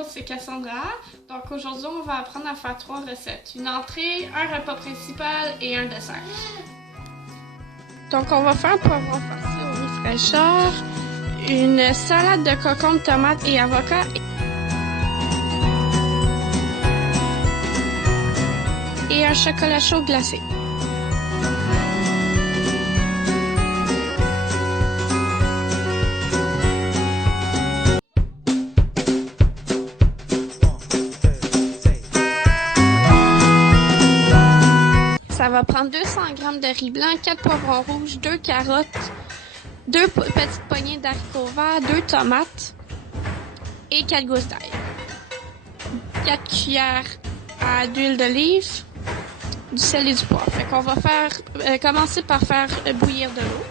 Allô, c'est Cassandra. Donc aujourd'hui, on va apprendre à faire 3 recettes. Une entrée, un repas principal et un dessert. Donc on va faire un poivron farci au riz fraîcheur, une salade de concombre, tomates et avocats et un chocolat chaud glacé. Ça va prendre 200 g de riz blanc, 4 poivrons rouges, 2 carottes, 2 petites poignées d'haricots verts, 2 tomates et 4 gousses d'ail. 4 cuillères d'huile d'olive, du sel et du poivre. Fait qu'on va commencer par faire bouillir de l'eau.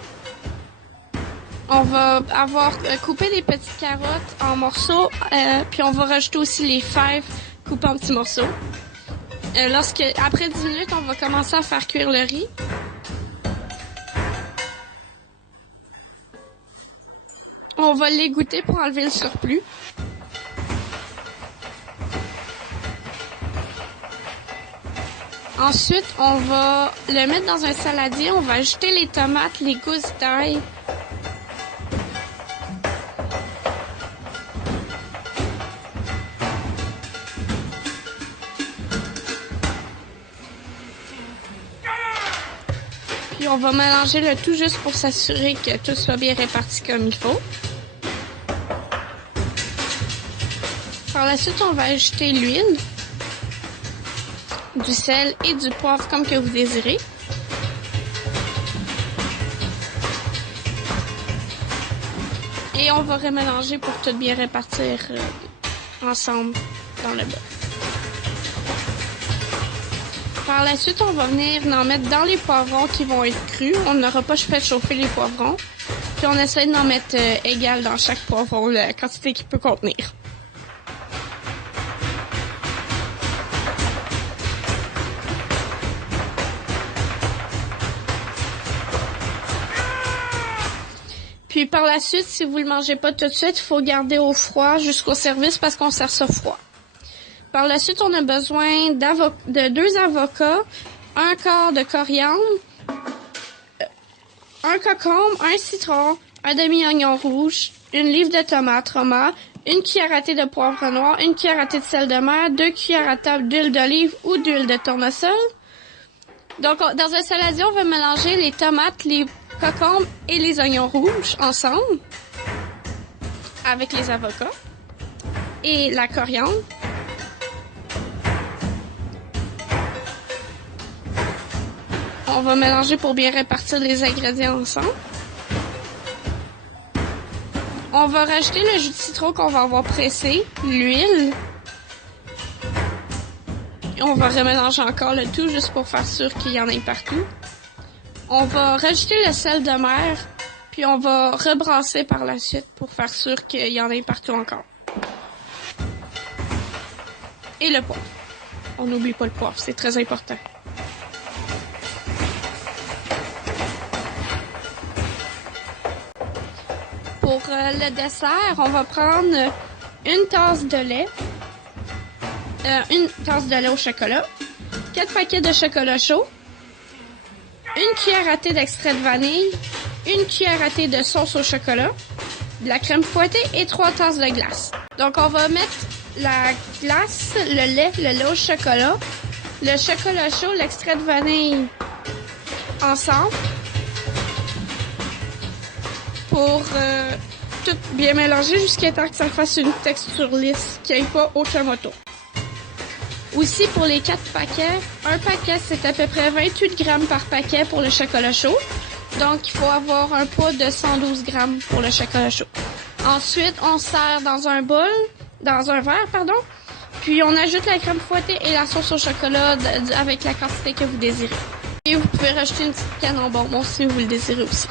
On va avoir coupé les petites carottes en morceaux, puis on va rajouter aussi les fèves coupées en petits morceaux. Après 10 minutes, on va commencer à faire cuire le riz. On va l'égoutter pour enlever le surplus. Ensuite, on va le mettre dans un saladier. On va ajouter les tomates, les gousses d'ail. Puis on va mélanger le tout juste pour s'assurer que tout soit bien réparti comme il faut. Par la suite, on va ajouter l'huile, du sel et du poivre comme que vous désirez. Et on va remélanger pour tout bien répartir ensemble dans le bol. Par la suite, on va venir en mettre dans les poivrons qui vont être crus. On n'aura pas fait chauffer les poivrons. Puis on essaie d'en mettre égal dans chaque poivron, la quantité qu'il peut contenir. Puis par la suite, si vous ne le mangez pas tout de suite, il faut garder au froid jusqu'au service parce qu'on sert ça froid. Par la suite, on a besoin de 2 avocats, un quart de coriandre, un concombre, un citron, un demi-oignon rouge, une livre de tomates roma, une cuillère à thé de poivre noir, une cuillère à thé de sel de mer, 2 cuillères à table d'huile d'olive ou d'huile de tournesol. Donc, dans un saladier, on va mélanger les tomates, les concombres et les oignons rouges ensemble avec les avocats et la coriandre. On va mélanger pour bien répartir les ingrédients ensemble. On va rajouter le jus de citron qu'on va avoir pressé, l'huile. Et on va remélanger encore le tout juste pour faire sûr qu'il y en ait partout. On va rajouter le sel de mer, puis on va rebrasser par la suite pour faire sûr qu'il y en ait partout encore. Et le poivre. On n'oublie pas le poivre, c'est très important. Pour le dessert, on va prendre une tasse de lait, au chocolat, 4 paquets de chocolat chaud, une cuillère à thé d'extrait de vanille, une cuillère à thé de sauce au chocolat, de la crème fouettée et 3 tasses de glace. Donc on va mettre la glace, le lait au chocolat, le chocolat chaud, l'extrait de vanille ensemble pour tout bien mélanger jusqu'à temps que ça fasse une texture lisse, qu'il n'y ait pas aucun moto. Aussi, pour les 4 paquets, un paquet, c'est à peu près 28 grammes par paquet pour le chocolat chaud. Donc, il faut avoir un poids de 112 grammes pour le chocolat chaud. Ensuite, on sert dans un verre, puis on ajoute la crème fouettée et la sauce au chocolat avec la quantité que vous désirez. Et vous pouvez rajouter une petite canne en bonbon si vous le désirez aussi.